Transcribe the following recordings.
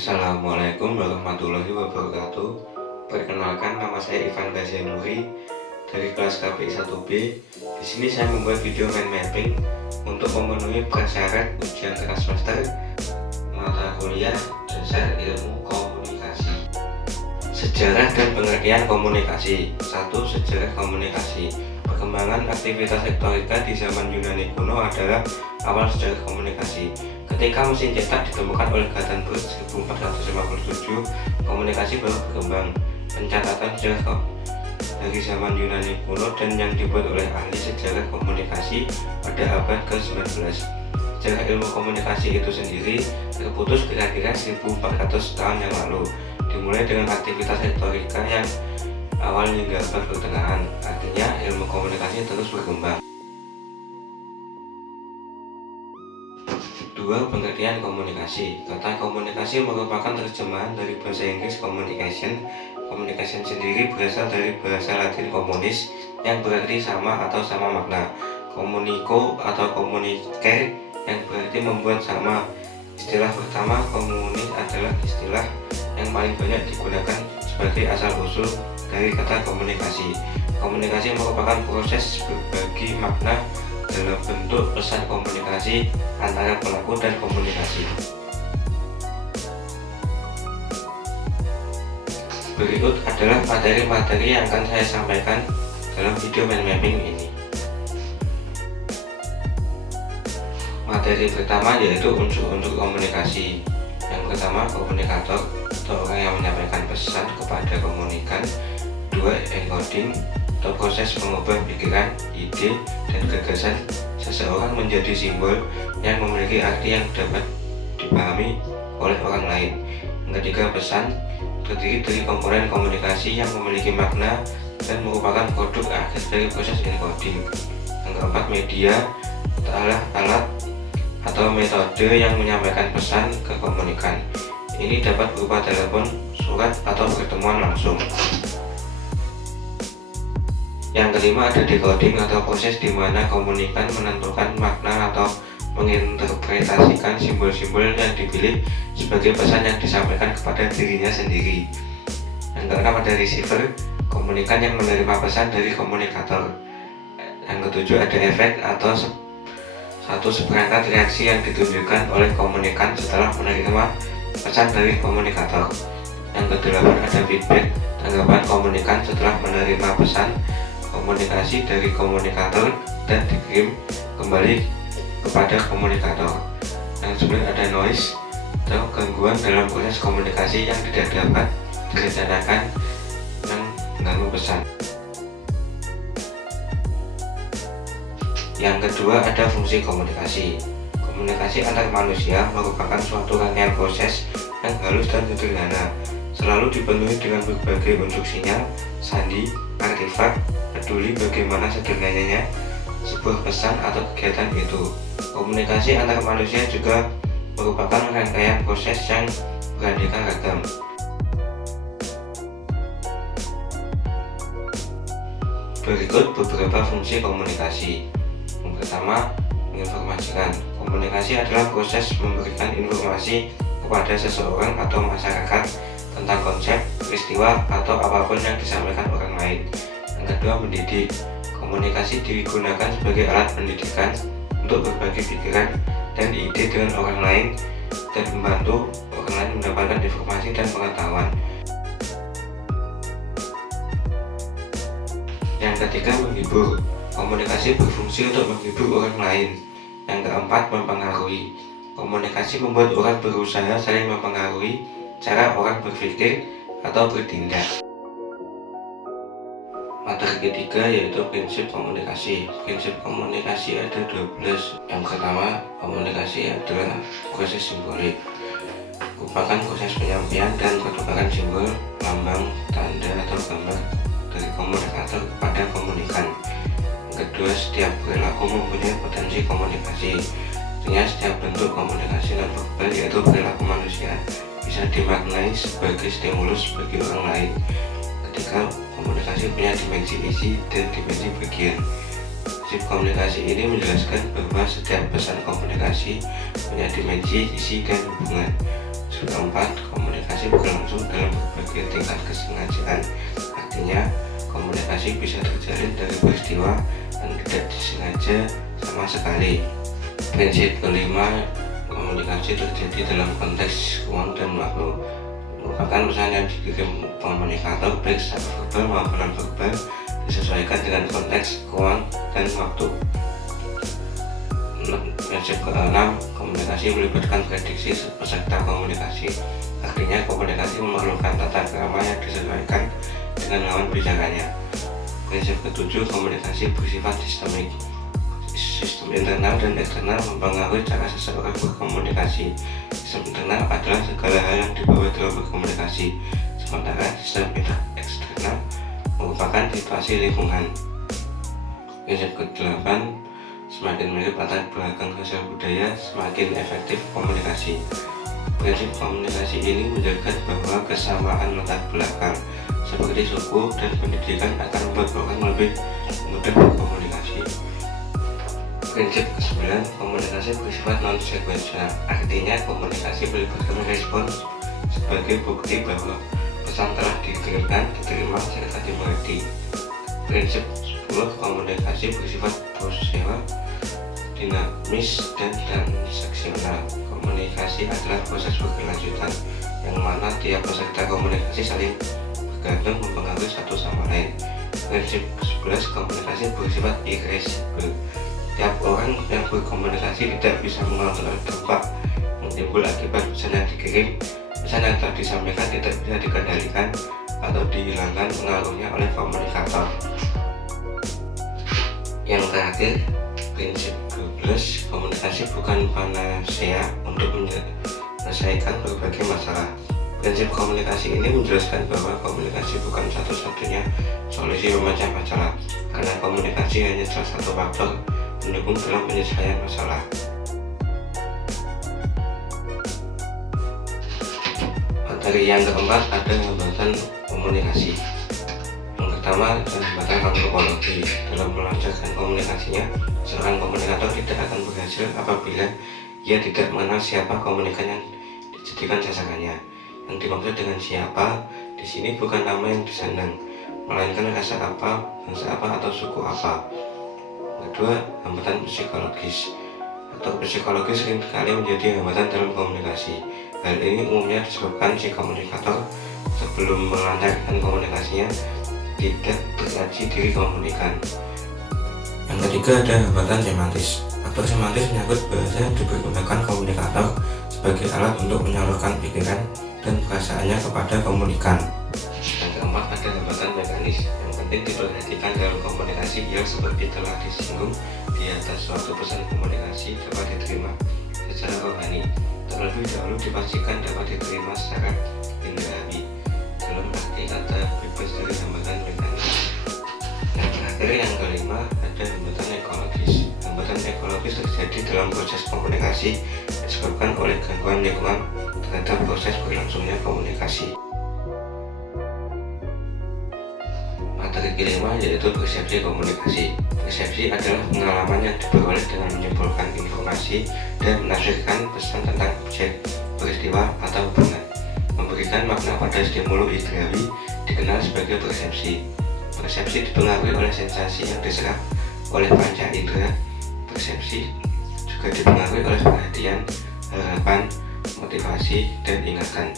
Assalamualaikum warahmatullahi wabarakatuh. Perkenalkan, nama saya Ivan Gazianuri dari kelas KPI 1B. Di sini saya membuat video mind mapping untuk memenuhi prasyarat ujian tengah semester mata kuliah dasar ilmu komunikasi. Sejarah dan pengertian komunikasi. 1. Sejarah komunikasi. Perkembangan aktivitas rektorika di zaman Yunani kuno adalah awal sejarah komunikasi. Ketika mesin cetak ditemukan oleh Gutenberg 1457, komunikasi baru berkembang. Pencatatan sejarah dari zaman Yunani kuno dan yang dibuat oleh ahli sejarah komunikasi pada abad ke-19. Sejarah ilmu komunikasi itu sendiri terputus kira-kira 1400 tahun yang lalu, dimulai dengan aktivitas retorika yang awal hingga abad pertengahan. Artinya ilmu komunikasi terus berkembang. 2. Pengertian komunikasi. Kata komunikasi merupakan terjemahan dari bahasa Inggris communication. Communication sendiri berasal dari bahasa Latin communis yang berarti sama atau sama makna. Communico atau communicare yang berarti membuat sama. Istilah pertama, komunis, adalah istilah yang paling banyak digunakan sebagai asal-usul dari kata komunikasi. Komunikasi merupakan proses berbagi makna dalam bentuk pesan komunikasi antara pelaku dan komunikasi. Berikut adalah materi-materi yang akan saya sampaikan dalam video mind mapping ini. Materi pertama yaitu unsur-unsur komunikasi. Yang pertama, komunikator atau orang yang menyampaikan pesan kepada komunikan. 2. Encoding atau proses mengubah pikiran, ide, dan gagasan seseorang menjadi simbol yang memiliki arti yang dapat dipahami oleh orang lain. Yang ketiga, pesan terdiri dari komponen komunikasi yang memiliki makna dan merupakan produk akhir dari proses encoding. Yang keempat, media adalah alat atau metode yang menyampaikan pesan ke komunikan. Ini dapat berupa telepon, surat, atau pertemuan langsung. Yang kelima, ada decoding atau proses di mana komunikan menentukan makna atau menginterpretasikan simbol-simbol yang dipilih sebagai pesan yang disampaikan kepada dirinya sendiri. Yang keenam, ada receiver, komunikan yang menerima pesan dari komunikator. Yang ketujuh, ada efek atau satu seperangkat reaksi yang ditunjukkan oleh komunikan setelah menerima pesan dari komunikator. Yang kedelapan, ada feedback, tanggapan komunikan setelah menerima pesan komunikasi dari komunikator dan dikirim kembali kepada komunikator. Yang sembilan, ada noise atau gangguan dalam proses komunikasi yang tidak dapat direncanakan yang mengganggu pesan. Yang kedua, ada fungsi komunikasi. Komunikasi antar manusia merupakan suatu rangkaian proses yang halus dan sederhana, selalu dipenuhi dengan berbagai unsur sinyal, sandi, artefak, peduli bagaimana sederhananya sebuah pesan atau kegiatan itu. Komunikasi antar manusia juga merupakan rangkaian proses yang beraneka ragam. Berikut beberapa fungsi komunikasi. Yang pertama, menginformasikan. Komunikasi adalah proses memberikan informasi kepada seseorang atau masyarakat tentang konsep, peristiwa, atau apapun yang disampaikan orang lain. Yang kedua, mendidik. Komunikasi digunakan sebagai alat pendidikan untuk berbagi pikiran dan ide dengan orang lain dan membantu orang lain mendapatkan informasi dan pengetahuan. Yang ketiga, menghibur. Komunikasi berfungsi untuk menghibur orang lain. Yang keempat, mempengaruhi. Komunikasi membuat orang berusaha saling mempengaruhi cara orang berpikir atau bertindak. Materi ketiga yaitu prinsip komunikasi. Prinsip komunikasi ada 12. Yang pertama, komunikasi adalah proses simbolik, merupakan proses penyampaian dan pertukaran simbol, lambang, tanda, atau gambar dari komunikator kepada komunikan. Yang kedua, setiap perilaku mempunyai potensi komunikasi. Artinya setiap bentuk komunikasi non-verbal yaitu perilaku manusia bisa dimaknai sebagai stimulus bagi orang lain. Ketiga, komunikasi punya dimensi isi dan dimensi bagian. Prinsip komunikasi ini menjelaskan bahwa setiap pesan komunikasi punya dimensi, isi, dan hubungan. keempat, komunikasi berlangsung dalam berbagai tingkat kesengajaan. Artinya, komunikasi bisa terjalin dari peristiwa yang tidak disengaja sama sekali. Prinsip kelima, komunikasi terjadi dalam konteks ruang dan waktu. Merupakan pesan yang dikirim komunikator baik secara verbal maupun non-verbal disesuaikan dengan konteks, ruang, dan waktu. Prinsip keenam, komunikasi melibatkan prediksi peserta komunikasi. Artinya komunikasi memerlukan tata krama yang disesuaikan dengan lawan bicaranya. Prinsip ketujuh, komunikasi bersifat sistemik. Sistem internal dan eksternal mempengaruhi cara seseorang berkomunikasi. Sistem internal adalah segala hal yang dibawa dalam berkomunikasi, sementara sistem eksternal merupakan situasi lingkungan. Prinsip ke-8, semakin mirip latar belakang sosial budaya, semakin efektif komunikasi. Prinsip komunikasi ini menjelaskan bahwa kesamaan latar belakang seperti suku dan pendidikan akan membuat orang lebih mudah berkomunikasi. Prinsip ke-9, komunikasi bersifat non-sekuensial. Artinya komunikasi melibatkan respon sebagai bukti bahwa pesan telah dikirimkan, diterima, serta dimengerti. Prinsip 10, komunikasi bersifat prosedural, dinamis, dan transaksional. Komunikasi adalah proses berkelanjutan yang mana tiap peserta komunikasi saling bergantung mempengaruhi satu sama lain. Prinsip 11, komunikasi bersifat irreversibel. Tiap orang yang berkomunikasi tidak bisa mengontrol dampak yang timbul akibat pesan yang dikirim. Pesan yang telah disampaikan tidak bisa dikendalikan atau dihilangkan pengaruhnya oleh komunikator. Yang terakhir, prinsip 12, komunikasi bukan panacea untuk menyelesaikan berbagai masalah. Prinsip komunikasi ini menjelaskan bahwa komunikasi bukan satu-satunya solusi memecah masalah, karena komunikasi hanya salah satu faktor mendukung dalam penyelesaian masalah. Materi yang keempat ada hambatan komunikasi. Yang pertama adalah hambatan antropologi. Dalam melancarkan komunikasinya, seorang komunikator tidak akan berhasil apabila ia tidak mengenal siapa komunikan yang dijadikan sasarannya. Yang dimaksud dengan siapa di sini bukan nama yang disandang, melainkan rasa apa, bangsa apa, atau suku apa. Kedua, hambatan psikologis. Faktor psikologis seringkali menjadi hambatan dalam komunikasi. Hal ini umumnya disebabkan si komunikator sebelum melancarkan komunikasinya tidak berkaji diri komunikan. Yang ketiga ada hambatan semantis. Faktor semantis menyangkut bahasa yang dipergunakan komunikator sebagai alat untuk menyalurkan pikiran dan perasaannya kepada komunikan. Yang keempat ada hambatan mekanis. Yang penting diperhatikan dalam komunikasi yang seperti telah disinggung di atas, suatu pesan komunikasi dapat diterima secara rohani. Terlebih dahulu dipastikan dapat diterima secara indrawi. Dalam arti kata bebas dari hambatan mekanis. Yang terakhir, yang kelima, ada hambatan ekologis. Hambatan ekologis terjadi dalam proses komunikasi disebabkan oleh gangguan lingkungan terhadap proses berlangsungnya komunikasi. Materi kelima yaitu persepsi komunikasi. Persepsi adalah pengalaman yang diperoleh dengan menyimpulkan informasi dan menafsirkan pesan tentang objek, peristiwa, atau hubungan. Memberikan makna pada stimulus indrawi dikenal sebagai persepsi. Persepsi dipengaruhi oleh sensasi yang diserap oleh panca indera. Persepsi juga dipengaruhi oleh perhatian, harapan, motivasi, dan ingatan.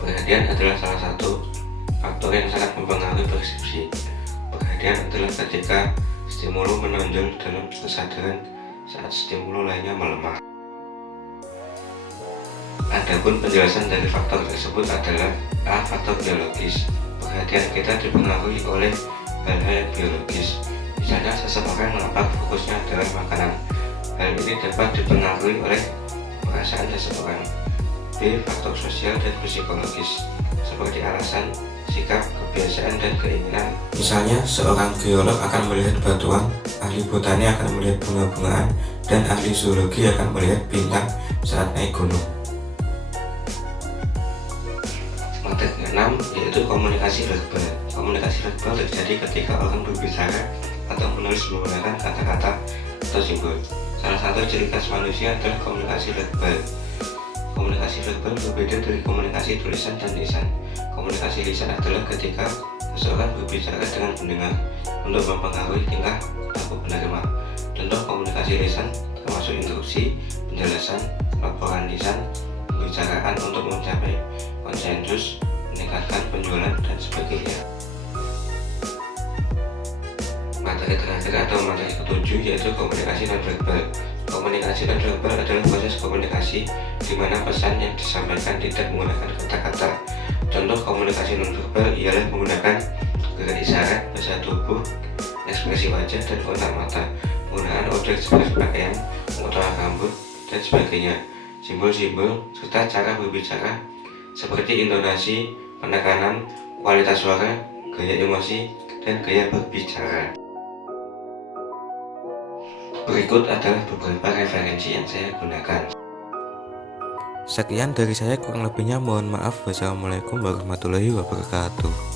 Perhatian adalah salah satu faktor yang sangat mempengaruhi persepsi. Perhatian adalah ketika stimulus menonjol dalam kesadaran saat stimulus lainnya melemah. Adapun penjelasan dari faktor tersebut adalah A. Faktor biologis. Perhatian kita dipengaruhi oleh hal-hal biologis. Misalnya seseorang nampak fokusnya adalah makanan. Hal ini dapat dipengaruhi oleh perasaan seseorang. B. Faktor sosial dan psikologis, seperti alasan, sikap, kebiasaan, dan keinginan. Misalnya, seorang geolog akan melihat batuan, ahli botani akan melihat bunga-bungaan, dan ahli zoologi akan melihat bintang saat naik gunung. Materi ke-6 yaitu komunikasi verbal. Komunikasi verbal terjadi ketika orang berbicara atau menulis menggunakan kata-kata atau simbol. Salah satu ciri khas manusia adalah komunikasi verbal. Komunikasi verbal berbeda dari komunikasi tulisan dan lisan. Komunikasi lisan adalah ketika seseorang berbicara dengan pendengar untuk mempengaruhi tingkah laku penerima. Contoh komunikasi lisan termasuk instruksi, penjelasan, laporan lisan, pembicaraan untuk mencapai konsensus, meningkatkan penjualan, dan sebagainya. Materi terakhir atau materi ketujuh yaitu komunikasi nonverbal. Komunikasi nonverbal adalah proses komunikasi di mana pesan yang disampaikan tidak menggunakan kata-kata. Contoh komunikasi nonverbal ialah menggunakan gerak isyarat, bahasa tubuh, ekspresi wajah dan kontak mata, penggunaan objek seperti pakaian, pemotongan rambut, dan sebagainya, simbol-simbol, serta cara berbicara seperti intonasi, penekanan, kualitas suara, gaya emosi, dan gaya berbicara. Berikut adalah beberapa referensi yang saya gunakan. Sekian dari saya, kurang lebihnya mohon maaf. Wassalamualaikum warahmatullahi wabarakatuh.